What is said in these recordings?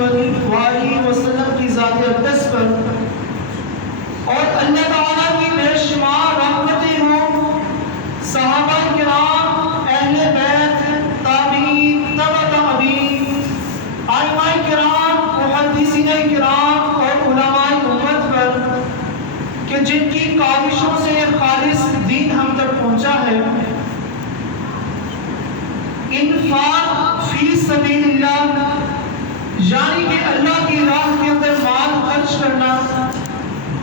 وآلہ وسلم کی ذات اقدس پر اور اللہ تعالیٰ کی بے شمار رحمتیں ہوں صحابہ کرام، اہل بیت، تابعین، تبع تابعین، ائمہ کرام، محدثین کرام اور علماء امت پر کہ جن کی کاوشوں سے یہ خالص دین ہم تک پہنچا ہے۔ انفاق فی سبیل اللہ یعنی کہ اللہ کی راہ کے اندر مال خرچ کرنا،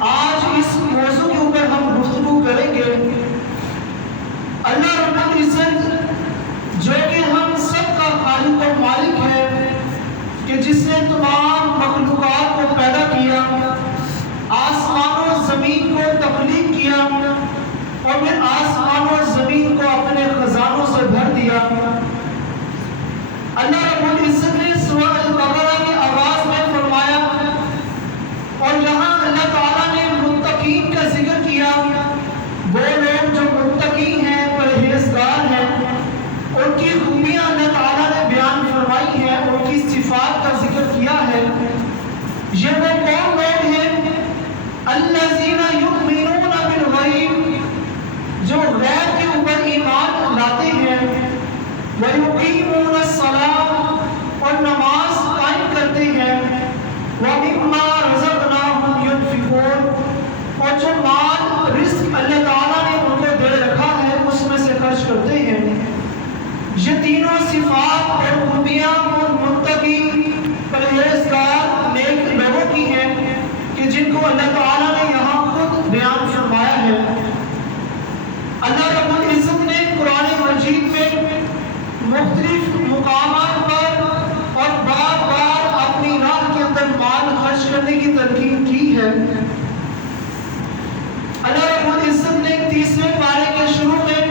آج اس موضوع کے اوپر ہم گفتگو کریں گے۔ اللہ رب العزت جو کہ ہم سب کا خالق و مالک ہے، کہ جس نے تمام مخلوقات کو پیدا کیا، آسمان و زمین کو تخلیق کیا اور پھر آسمان و زمین کو اپنے خزانوں سے بھر دیا۔ اللہ رب العزت نے سورہ البقرہ کی آغاز میں فرمایا، اور یہاں اللہ تعالیٰ نے متقین کا ذکر کیا، وہ لوگ جو متقی ہیں، پرہیزگار ہیں، ان کی خوبیاں اللہ تعالیٰ نے بیان فرمائی ہیں، ان کی صفات کا ذکر کیا ہے۔ یہ وہ کون لوگ ہیں؟ الذین یؤمنون بالغیب، جو غیب کے اوپر ایمان لاتے ہیں، وَيُقِيمُونَ الصَّلَاةَ اور نماز قائم کرتے ہیں، وَمِمَّا رَزَقْنَاهُمْ يُنْفِقُونَ اور جو مال رزق اللہ تعالیٰ نے ان کو دے رکھا ہے اس میں سے خرچ کرتے ہیں۔ یہ تینوں صفات اور خوبیاں ان متقی، پرہیزگار، نیک لوگوں کی ہیں کہ جن کو اللہ تعالیٰ نے یہاں خود بیان فرمایا ہے۔ اللہ رب العزت نے قرآن مجید میں مختلف مقامات پر اور بار بار اپنی راہ کے اندر مال خرچ کرنے کی تلقین کی ہے۔ اللہ رب العزت نے 30ویں پارے کے شروع میں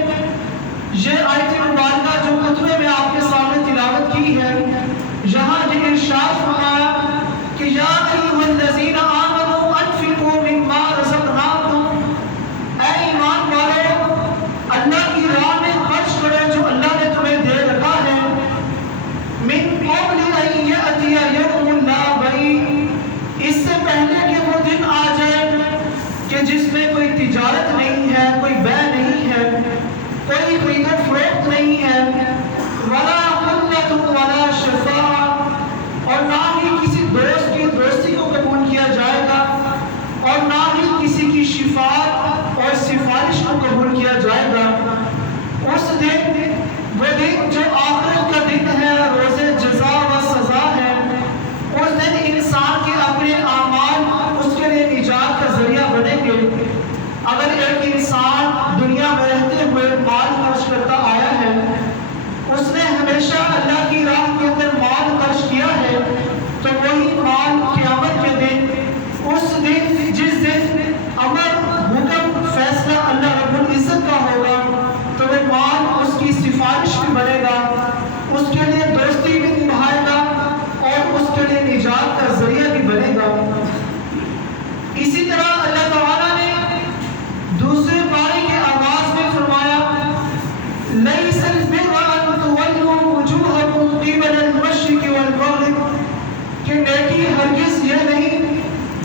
یہ آیت مبارکہ جو خطبے میں آپ کے سامنے تلاوت کی ہے، یہاں یہ ارشاد فرمایا کہ یا ایھا الذین آمنوا انفقوا مما رزقناکم، اے ایمان والو اللہ کی راہ میں خرچ کرو جو اللہ نے تمہیں دے رکھا ہے، من قبل ان یأتی یوم لا بیع، اس سے پہلے کہ وہ دن آ جائے کہ جس میں کوئی تجارت نہیں ہے، کوئی بیع نہیں ہے، کوئی خرید و فروخت نہیں ہے، ولا خلۃ ولا شفاعۃ اور نہ ہی کسی دوست کی دوستی کو قبول کیا جائے گا اور نہ ہی کسی کی شفاعت اور سفارش کو قبول کیا جائے گا۔ اس دن، وہ دن جو آخرت کا دن ہے، روز جزا و سزا ہے، اس دن انسان کے اپنے اعمال اس کے لیے نجات کا ذریعہ بنیں گے۔ اگر ایک انسان دنیا میں رہتے ہوئے مال خرچ کرتا آیا ہے، اس نے ہمیشہ اللہ کی راہ کے اندر مال خرچ کیا ہے، تو وہی مال قیامت کے دن، اس دن جس دن امر، حکم، فیصلہ اللہ رب العزت کا ہوگا، تو وہ مال اس کی سفارش بھی بنے گا، اس کے لیے دوستی بھی نبھائے گا اور اس کے لیے نجات کا ذریعہ بھی بنے گا۔ اسی طرح اللہ تعالیٰ نے دوسرے پارے کے آغاز میں فرمایا، لَيْسَ الْبِرَّ أَن تُوَلُّوا وُجُوهَكُمْ قِبَلَ الْمَشْرِقِ وَالْمَغْرِبِ، کہ نیکی ہرگز یہ نہیں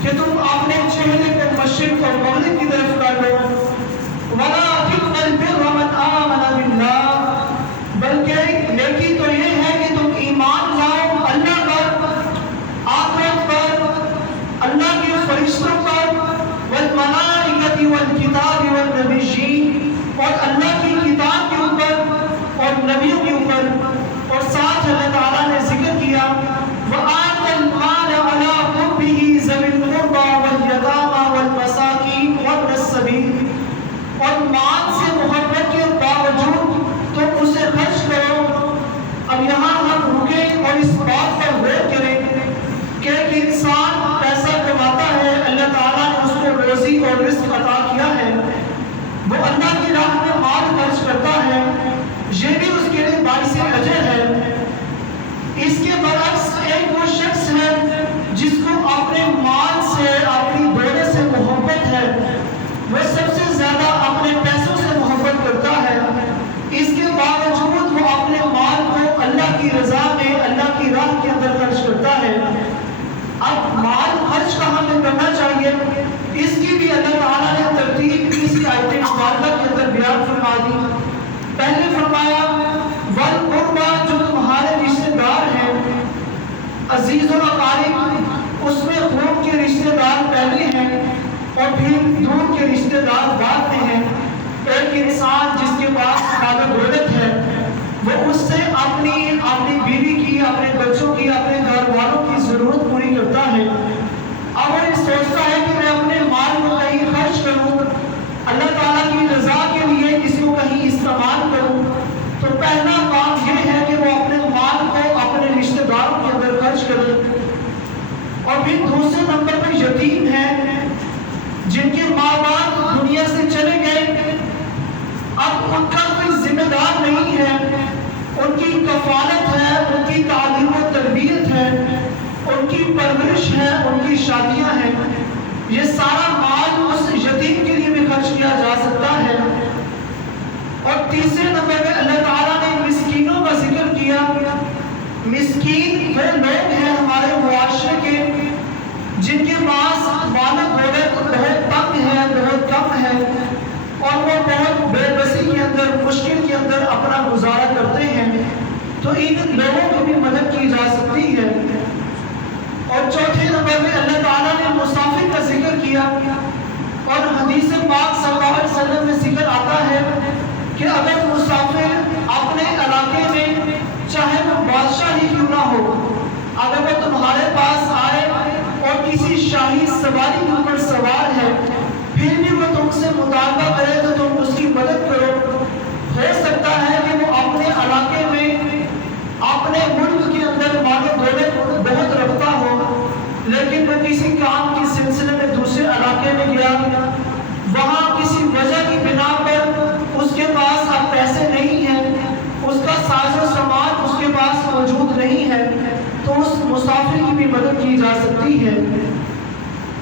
کہ تم اپنے چہرے کو مشرق اور مغرب کی طرف کر لو، وَلَٰكِنَّ الْبِرَّ مَنْ آمَنَ بِاللَّهِ، بلکہ نیکی تو یہ ہے کہ تم ایمان لاؤ اللہ پر، آخرت پر، اللہ کے فرشتوں پر، والملائکۃ والکتاب والنبیین، اور اللہ کی کتاب کے اوپر اور نبیوں کے اوپر، اور ساتھ اللہ تعالیٰ نے ذکر کیا وَآتَى الْمَالَ عَلَىٰ حُبِّهِ ذَوِي الْقُرْبَىٰ وَالْيَتَامَىٰ وَالْمَسَاکِینِ و اقارب اس میں خون کے رشتہ دار پہلے ہیں اور پھر دور کے رشتہ دار بعد میں ہیں۔ ایک انسان جس کے پاس مال و دولت ہے وہ اس سے اپنی بیوی کی، اپنے بچوں کی، اپنے گھر والوں کی ضرورت پوری کرتا ہے۔ اب وہ یہ سوچتا ہے کہ میں اپنے مال کو کہیں خرچ کروں، اللہ تعالیٰ کی رضا کے لیے اس کو کہیں استعمال کروں، تو پہلا کام یہ ہے کہ وہ اپنے مال کو اپنے رشتہ داروں کے اندر خرچ کرے۔ اور پھر دوسرے نمبر پر یتیم ہیں جن کے ماں باپ دنیا سے چلے گئے، اب ان کا کوئی ذمہ دار نہیں ہے، ان کی کفالت ہے، ان کی تعلیم و تربیت ہے، ان کی پرورش ہے، ان کی شادیاں ہیں، یہ سارا مال اس یتیم کے لیے بھی خرچ کیا جا سکتا ہے۔ اور تیسرے نمبر پہ اللہ تعالیٰ نے مسکینوں کا ذکر کیا۔ مسکین وہ لوگ ہیں ہمارے معاشرے کے جن کے پاس مال و دولت بہت تنگ ہے، بہت کم ہے، اور وہ بہت بے بسی کے اندر، مشکل کے اندر اپنا گزارا کرتے ہیں، تو ان لوگوں کی بھی مدد کی جا سکتی ہے۔ اور چوتھے نمبر میں اللہ تعالیٰ نے مسافر کا ذکر کیا، اور حدیث پاک صلی اللہ علیہ وسلم میں ذکر آتا ہے کہ اگر مسافر اپنے علاقے میں چاہے وہ بادشاہ ہی کیوں نہ ہو، اگر وہ تمہارے پاس آئے اور کسی شاہی سواری کے اوپر سوار ہے، پھر بھی وہ تم سے مطالبہ کرے تو تم اس کی مدد کرو۔ ہو سکتا ہے کہ وہ اپنے علاقے میں، اپنے ملک کے اندر مال و دولت بہت رکھتا ہو، لیکن وہ کسی کام کے سلسلے میں دوسرے علاقے میں گیا، وہاں کسی وجہ کی بنا پر اس کے پاس اب پیسے نہیں ہیں، اس کا ساز و سامان اس کے پاس موجود نہیں ہے، تو اس مسافر کی بھی مدد کی جا سکتی ہے۔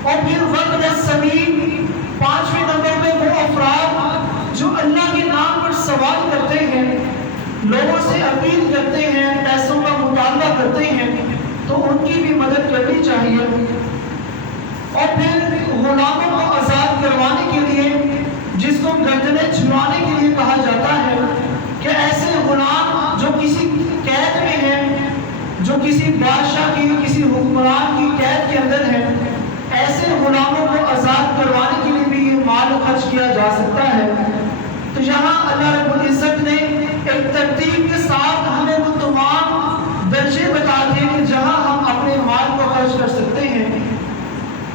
اور پھر وقت السبیل، پانچویں نمبر پہ وہ افراد جو اللہ کے نام پر سوال کرتے ہیں، لوگوں سے اپیل کرتے ہیں، پیسوں کا مطالبہ کرتے ہیں، تو ان کی بھی مدد کرنی چاہیے۔ اور پھر غلاموں کو آزاد کروانے کے لیے، جس کو گردنیں چھڑانے کے لیے کہا جاتا ہے، کہ ایسے غلام جو کسی قید میں ہیں، جو کسی بادشاہ کی، کسی حکمران کی قید کے اندر ہیں، ایسے غلاموں کو آزاد کروانے کے لیے بھی یہ مال خرچ کیا جا سکتا ہے۔ تو یہاں اللہ رب العزت نے ایک ترتیب کے ساتھ ہمیں وہ تمام درجے بتا دیے کہ جہاں ہم اپنے مال کو خرچ کر سکتے ہیں۔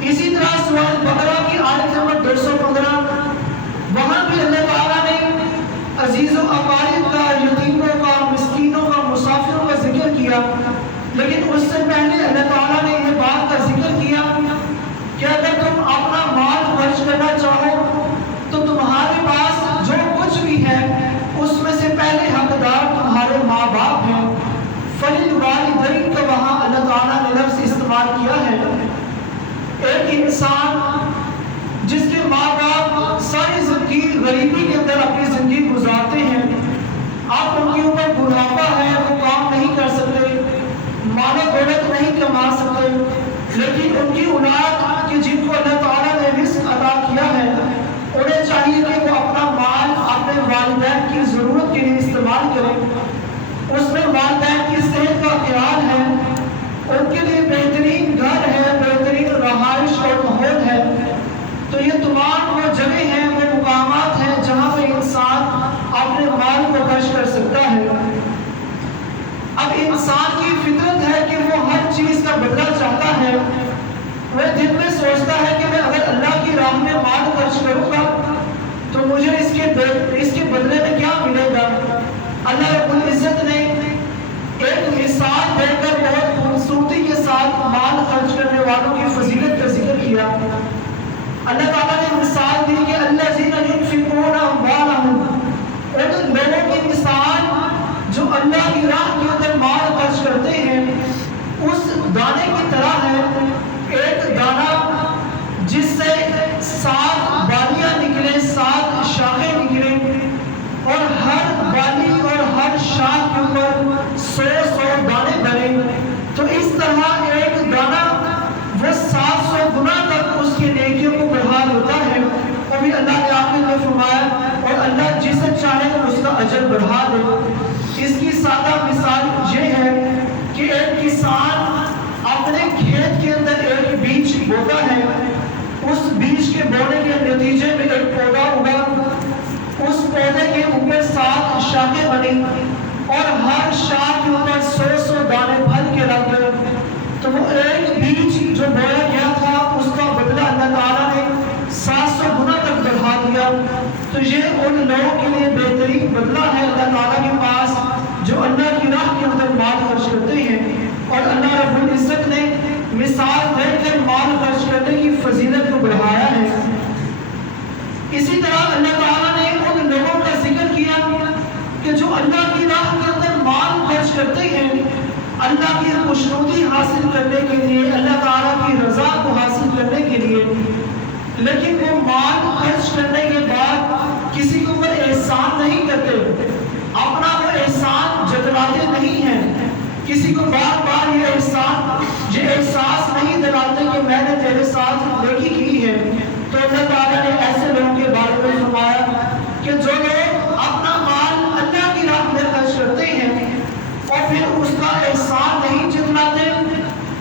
اسی طرح سورہ بقرہ کی آیت نمبر 215، وہاں بھی اللہ تعالیٰ نے عزیز و اقارب کا، یتیموں کا، مسکینوں کا، مسافروں کا ذکر کیا، لیکن اس سے پہلے اللہ تعالیٰ نے یہ بات کا ذکر کیا کہ اگر تم اپنا مال خرچ کرنا چاہو تو تمہارے پاس جو کچھ بھی ہے اس میں سے پہلے حقدار تمہارے ماں باپ ہیں۔ فَلِلْوَالِدَيْنِ کا وہاں اللہ تعالیٰ نے لفظ استعمال کیا ہے۔ ایک انسان جس کے ماں باپ ساری زندگی غریبی کے اندر اپنی زندگی گزارتے ہیں، آپ ان کے اوپر بڑھاپا ہے، وہ کام نہیں کر سکتے، مال و دولت نہیں کما سکتے، لیکن ان کی اولاد کہ جن کو اللہ تعالیٰ نے رزق عطا کیا ہے، انہیں چاہیے کہ وہ اپنا مال اپنے والدین کی ضرورت کے لیے استعمال کریں۔ اس میں والدین کی صحت کا خیال ہے، ان کے لیے بہترین گھر ہے، بہترین رہائش اور ماحول ہے، تو یہ تمام وہ جگہ ہیں، وہ مقامات ہیں جہاں پہ انسان اپنے مال کو خرچ کر سکتا ہے۔ اب انسان کی فطرت ہے کہ وہ ہر چیز کا بدلہ چاہتا ہے۔ وہ دل میں سوچتا ہے کہ میں اگر اللہ کی راہ میں مال خرچ کروں گا تو مجھے اس کے بدلے میں کیا ملے گا۔ اللہ رب العزت نے ایک مثال دے کر بہت خوبصورتی کے ساتھ مال خرچ کرنے والوں کی فضیلت کا ذکر کیا۔ اللہ تعالیٰ نے مثال دی کہ الذین ينفقون اموالهم، ان لوگوں کی مثال جو اللہ کی راہ کے اندر مال خرچ کرتے ہیں اس دانے کی طرح ہے، ایک دانہ جس سے 7 بالیاں نکلے، 7 شاخیں نکلے، اور ہر بالی اور ہر شاخ کے اوپر 100 دانے بنے، تو اس طرح ایک دانہ وہ 700 گنا تک اس کی نیکیوں کو بڑھا دیتا ہے۔ اور بھی اللہ نے آخر میں فرمایا اور اللہ جسے چاہے تو اس کا اجر بڑھا دے۔ اس کی سادہ مثال یہ ہے کہ ایک کسان اپنے شاخیں بنی اور ہر شاخ کے اوپر 100 دانے پھل کے لگ گئے، تو وہ ایک بیج جو بویا گیا تھا اس کا بدلہ اللہ تعالیٰ نے 700 گنا تک بڑھا دیا۔ تو یہ ان لوگوں کے لیے بہترین بدلہ ہے اللہ تعالیٰ کے پاس جو اللہ کی راہ کے اندر مال خرچ کرتے ہیں، اور اللہ رب العزت نے مثال دے کر مال خرچ کرنے کی فضیلت کو بڑھایا ہے۔ اسی طرح اللہ تعالیٰ نے ان لوگوں کا ذکر کیا کہ جو اللہ کی راہ کے اندر مال خرچ کرتے ہیں اللہ کی خوشنودی حاصل کرنے کے لیے، اللہ تعالیٰ کی رضا کو حاصل کرنے کے لیے، لیکن وہ مال خرچ کرنے کے بعد کسی کے اوپر احسان نہیں کرتے، اپنا وہ احسان جتلاتے نہیں ہیں، کسی کو بار بار یہ احساس نہیں دلاتے کہ میں نے تیرے ساتھ نیکی کی ہے۔ تو اللہ تعالیٰ نے ایسے لوگوں کے بارے میں فرمایا کہ جو لوگ اپنا مال اللہ کی راہ میں خرچ کرتے ہیں اور پھر اس کا احسان نہیں جتلاتے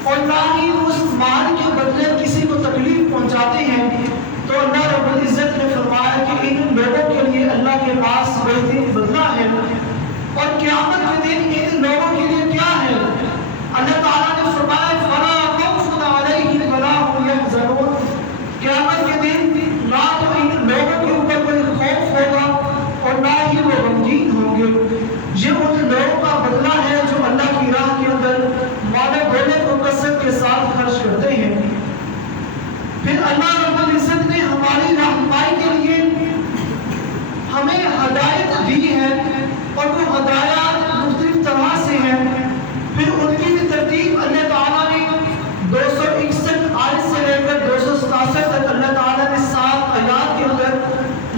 اور نہ ہی اس مال کے بدلے کسی کو تکلیف پہنچاتے ہیں، تو اللہ رب العزت نے فرمایا کہ ان لوگوں کے لیے اللہ کے پاس بہترین بدلہ ہے۔ اور قیامت کے دن ان لوگوں کے لیے کیا ہے؟ اللہ تعالیٰ نے فرمایا فَلَا خَوْفٌ عَلَيْهِمْ وَلَا هُمْ يَحْزَنُونَ، قیامت کے دن نہ تو ان لوگوں کے اوپر کوئی خوف ہوگا اور نہ ہی وہ غمگین ہوں گے۔ یہ ان لوگوں کا بدلہ ہے جو اللہ کی راہ کے اندر مال و دولت کو کثرت کے ساتھ خرچ کرتے ہیں۔ پھر اللہ رب العزت نے ہماری رہنمائی کے لیے ہمیں ہدایت دی ہے، اور وہ ہدایات مختلف طرح سے ہیں۔ پھر ان کی بھی ترتیب اللہ تعالیٰ نے 261 آیت سے لے کر 267 تک اللہ تعالیٰ نے 7 آیات کے اندر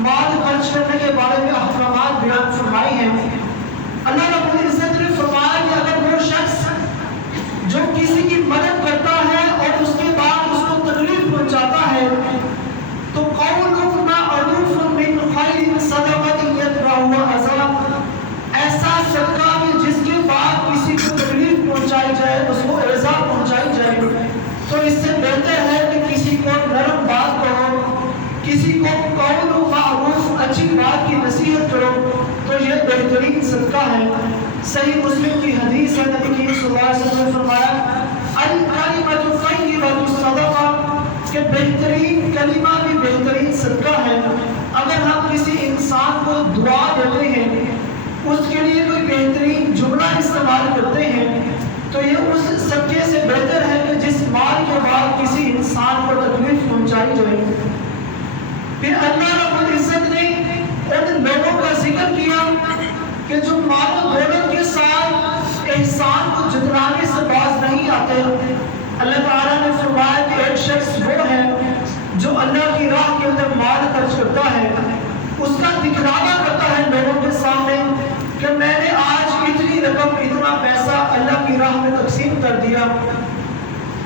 مال خرچ کرنے کے بارے میں احکامات بیان فرمائے ہیں۔ اللہ رب العزت نے فرمایا کہ اگر وہ شخص جو کسی کی مدد کرتا ہے اور اس کے بعد اس کو تکلیف پہنچاتا ہے تو قول معروف من خیر صدقۃ یتبعها اذى، ایسا صدقہ کہ جس کے بعد کسی کو تکلیف پہنچائی جائے، اس کو ایذا پہنچائی جائے، تو اس سے بہتر ہے کہ کسی کو نرم بات کہو، کسی کو قول معروف اچھی بات کی نصیحت کرو، تو یہ بہترین صدقہ ہے۔ صحیح مسلم کی حدیث ہے، نبی کریم صلی اللہ علیہ وسلم نے فرمایا الکلمۃ الطیبۃ صدقہ، کہ بہترین کلمہ بھی بہترین صدقہ ہے۔ اگر ہم کسی انسان کو دعا دیتے ہیں، اس کے لیے کوئی بہترین جملہ استعمال کرتے ہیں، تو یہ اس صدقے سے بہتر ہے کہ جس مال کے بعد کسی انسان کو تکلیف پہنچائی جائے۔ پھر اللہ رب العزت نے ان لوگوں کا ذکر کیا کہ جو مال و دولت کے ساتھ احسان کو جتلانے سے باز نہیں آتے۔ اللہ تعالیٰ نے فرمایا کہ ایک شخص وہ ہے جو اللہ کی راہ کے اندر مال خرچ کرتا ہے، اس کا دکھلاوا کرتا ہے لوگوں کے سامنے کہ میں نے آج اتنی رقم، اتنا پیسہ اللہ کی راہ میں تقسیم کر دیا،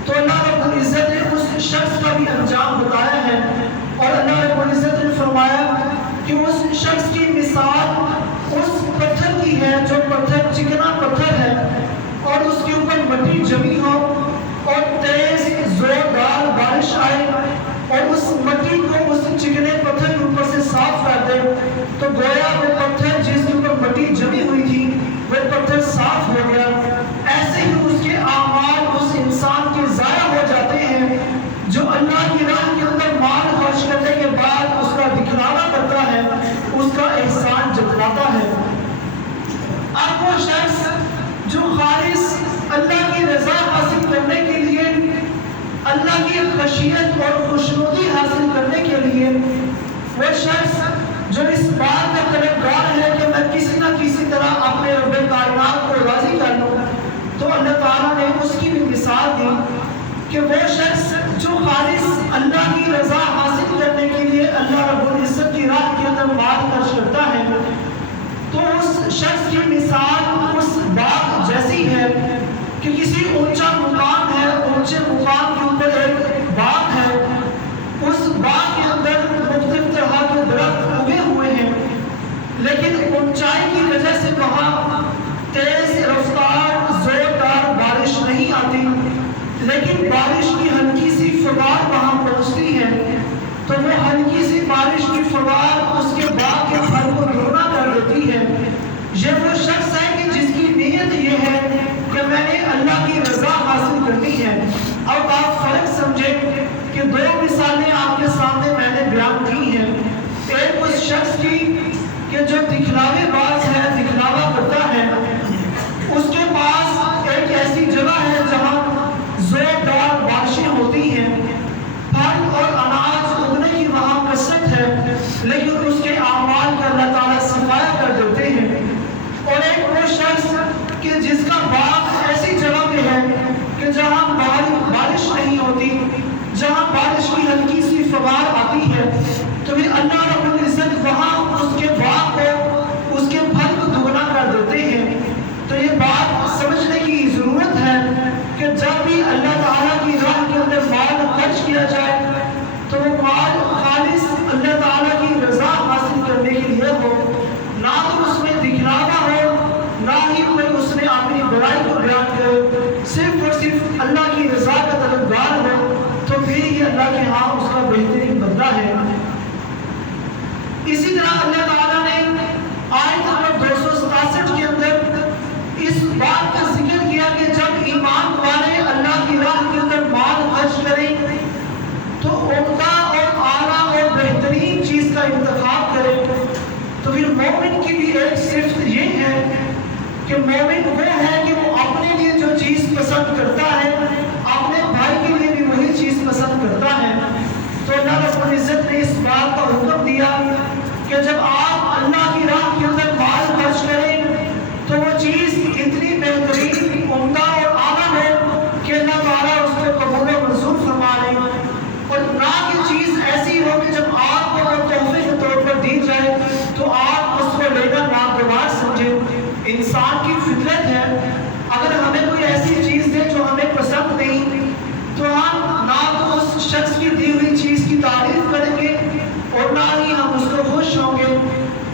تو اللہ رب العزت نے اس شخص کا بھی انجام بتایا ہے۔ اور اللہ رب العزت نے فرمایا کہ اس شخص کی مثال اس پتھر کی ہے جو پتھر چکنا پتھر ہے اور اس کے اوپر مٹی جمی ہو اور تیز زوردار بارش آئے اور اس مٹی کو اس چکنے پتھر کے اوپر سے صاف کر دے، تو گویا وہ پتھر جس کے اوپر مٹی جمی ہوئی تھی وہ پتھر صاف ہو گیا۔ ایسے ہی اس کے اعمال اس انسان کے ضائع ہو جاتے ہیں جو اللہ کی راہ کے اندر مال خرچ کرنے کے بعد اس کا دکھلاوا کرتا ہے، اس کا احسان جتلاتا ہے۔ اب وہ شخص جو خالص اللہ کی رضا حاصل کرنے کے لیے، اللہ کی خشیت اور خوشنودی حاصل کرنے کے لیے، وہ شخص جو اس بات کا طلبگار ہے کہ میں کسی نہ کسی طرح اپنے رب کائنات کو راضی کر لوں، تو اللہ تعالیٰ نے اس کی بھی مثال دی کہ وہ شخص جو خالص اللہ کی رضا حاصل کرنے کے لیے اللہ رب العزت کی راہ کے اندر مال خرچ کرتا ہے، تو اس شخص کی مثال اس باغ جیسی ہے کہ کسی اونچا مقام ہے، اونچے مقام کے اوپر ایک باغ ہے، اس باغ کے اندر مختلف طرح کے درخت اگے ہوئے ہیں، لیکن اونچائی کی وجہ سے وہاں تیز رفتار زوردار بارش نہیں آتی، لیکن بارش کی ہلکی سی فوار وہاں پہنچتی ہے، تو وہ ہلکی سی بارش کی فوار اس کے باغ کے پھل کو دوگنا کر دیتی ہے۔ ہوتی ہیں۔ اب آپ فرق سمجھیں کہ دو مثالیں آپ کے سامنے میں نے بیان کی ہیں۔ ایک اس شخص کی کہ جو دکھلاوے باز ہے، دکھلاوا کرتا ہے، اس کے پاس ایک ایسی جگہ ہے جہاں زوردار بارشیں ہوتی ہیں، پھل اور اناج اگنے کی وہاں کثرت ہے، لیکن اس کے اعمال کا اللہ تعالیٰ صفایا کر دیتے ہیں۔ اور ایک وہ شخص کہ جس کا باغ ایسی جگہ پہ ہے کہ جہاں بارش نہیں ہوتی، جہاں بارش کی ہلکی سی فوار آتی ہے، تو بھی اللہ رب العزت وہاں اس کے باغ کو، اس کے پھل کو دگنا کر دیتے ہیں۔ تو یہ بات سمجھنے کی ضرورت ہے کہ جب بھی اللہ تعالیٰ کی راہ کے اندر مال خرچ کیا جائے تو وہ مال خالص اللہ تعالیٰ کی رضا حاصل کرنے کے لیے ہو، نہ تو اس میں دکھلاوا ہو، نہ ہی کوئی اس میں اپنی برائی کو بیان کرے، صرف اور صرف اللہ کی رضا کا طلبگار ہو، تو پھر یہ اللہ کے ہاں اس کا بہترین بدلہ ہے۔ اسی طرح اللہ تعالیٰ نے آیت نمبر 267 کے اندر اس بات کا ذکر کیا کہ جب ایمان والے اللہ کی راہ کے اندر مال خرچ کریں تو عمدہ اور اعلیٰ اور بہترین چیز کا انتخاب کریں۔ تو پھر مومن کی بھی ایک صفت یہ ہے کہ مومن وہ ہے کہ وہ اپنے لیے جو چیز پسند کرتا ہے اپنے بھائی کے لیے بھی وہی چیز پسند کرتا ہے۔ تو اللہ رب العزت نے اس بات کا حکم دیا کہ جب آپ اللہ کی راہ کے اندر مال خرچ کریں تو وہ چیز اتنی بہترین، عمدہ اور اعلیٰ ہو کہ اللہ تعالیٰ اس کو قبول و منظور فرمائے، اور نہ کہ چیز ایسی ہو کہ جب آپ کو وہ تحفے کے طور پر دی جائے تو آپ اس کو لینا ناگوار سمجھیں۔ انسان کی فطرت ہے، اگر ہمیں کوئی ایسی چیز دے جو ہمیں پسند نہیں تو ہم نہ تو اس شخص کی دی ہوئی چیز کی تعریف کریں گے اور نہ ہی ہم اس کو خوش ہوں گے،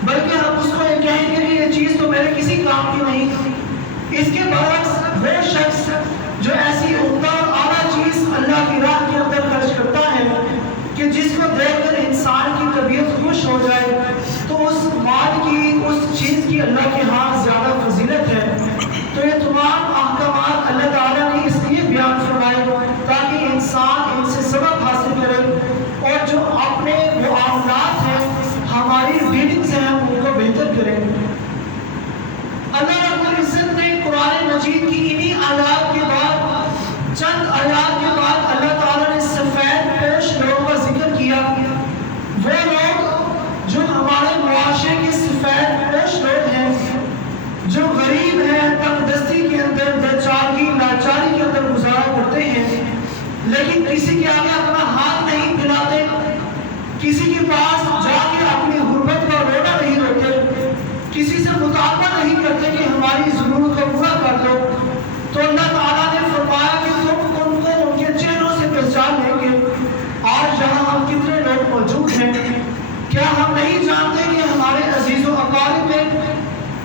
بلکہ ہم اس کو یہ کہیں گے کہ یہ چیز تو میرے کسی کام کی نہیں۔ اس کے برعکس وہ شخص جو ایسی عمدہ اور اعلیٰ چیز اللہ کی راہ کے اندر خرچ کرتا ہے کہ جس کو دیکھ کر انسان کی طبیعت خوش ہو جائے، تو اس مال کی، اس چیز کی اللہ کے ہاں زیادہ فضیلت ہے۔ تو یہ تمام احکامات اللہ تعالیٰ نے اس لیے بیان فرمائے تاکہ انسان ان سے سبق حاصل کرے اور جو اپنے معاملات ہیں، ہماری ڈیلنگز ہیں، ان کو بہتر کریں۔ اللہ رب العزت نے قرآن مجید کی انہی آیات کے بعد، چند آیات کے بعد اللہ تعالیٰ نے سفید پوش لوگوں کا ذکر کیا۔ وہ لوگ جو ہمارے معاشرے کے سفید پوش لوگ ہیں، جو غریب ہیں، تنگ دستی کے اندر، بیچارگی، لاچاری کے اندر گزارا کرتے ہیں، لیکن کسی کے آگے اپنا ہاتھ نہیں پھیلاتے، کسی کے پاس جا کے اپنی غربت کا رونا نہیں روتے، کسی سے مطالبہ نہیں کرتے کہ ہماری ضرورت کو پورا کر دو، تو اللہ تعالیٰ نے فرمایا کہ تم ان کو ان کے چہروں سے پہچان لیں گے۔ آج یہاں ہم کتنے لوگ موجود ہیں، کیا ہم نہیں جانتے کہ ہمارے عزیز و اقارب میں،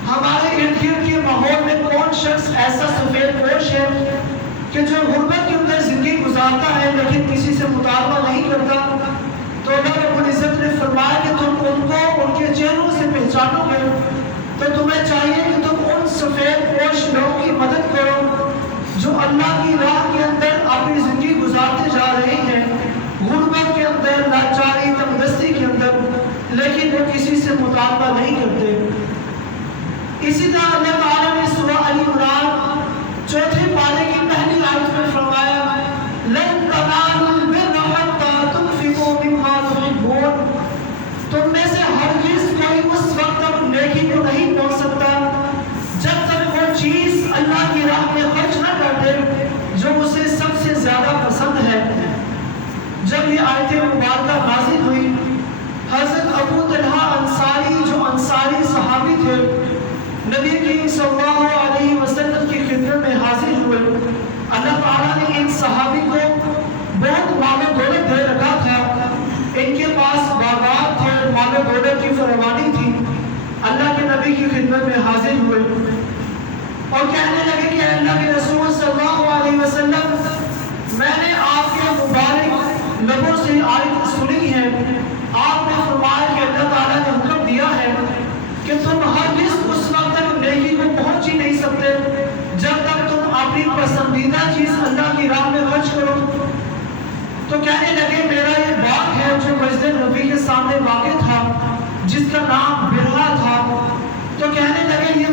ہمارے ارد گرد کے ماحول میں کون شخص ایسا سفید پوش ہے کہ جو غربت کے اندر زندگی گزارتا ہے لیکن کسی سے مطالبہ نہیں کرتا؟ تو اللہ رب العزت نے فرمایا کہ تم ان کو ان کے چہروں سے پہچانو گے، تو تمہیں چاہیے کہ تم ان سفید پوش لوگوں کی مدد کرو جو اللہ کی راہ کے اندر اپنی زندگی گزارتے جا رہے ہیں، غربت کے اندر، لاچاری، تنگ دستی کے اندر، لیکن وہ کسی سے مطالبہ نہیں کرتے۔ اسی طرح اللہ تعالیٰ نے سورہ آل عمران 4 پارے کی پہلی آیت میں فرمایا لَن تَنَالُوا الْبِرَّ حَتَّىٰ تُنْفِقُوا مِمَّا تُحِبُّونَ، تم میں سے ہرگز کوئی اس وقت تک نیکی کو نہیں پہنچ سکتا جب تک وہ چیز اللہ کی راہ میں خرچ نہ کر دے جو اسے سب سے زیادہ پسند ہے۔ جب یہ آیت مبارکہ نازل ہوئی، حضرت ابو طلحہ انصاری جو انصاری صحابی تھے، نبی کریم صلی اللہ علیہ وسلم کی خدمت میں حاضر ہوئے۔ اللہ تعالیٰ نے ان صحابی کو بہت مال و دولت دے رکھا تھا، ان کے پاس باغات تھے، مال و دولت کی فراوانی تھی۔ اللہ کے نبی کی خدمت میں حاضر ہوئے اور کہنے لگے کہ اللہ کے رسول صلی اللہ علیہ وسلم، میں نے آپ کے مبارک لبوں سے آیت سنی ہے، آپ نے فرمایا کہ اللہ تعالیٰ نے حکم دیا ہے کہ تم ہرگز اس وقت تک نیکی کو پہنچ ہی نہیں سکتے جب تک تم اپنی پسندیدہ چیز اللہ کی راہ میں خرچ کرو. تو کہنے لگے میرا یہ باغ ہے جو مسجد نبی کے سامنے واقع تھا جس کا نام برہا تھا. تو کہنے لگے یہ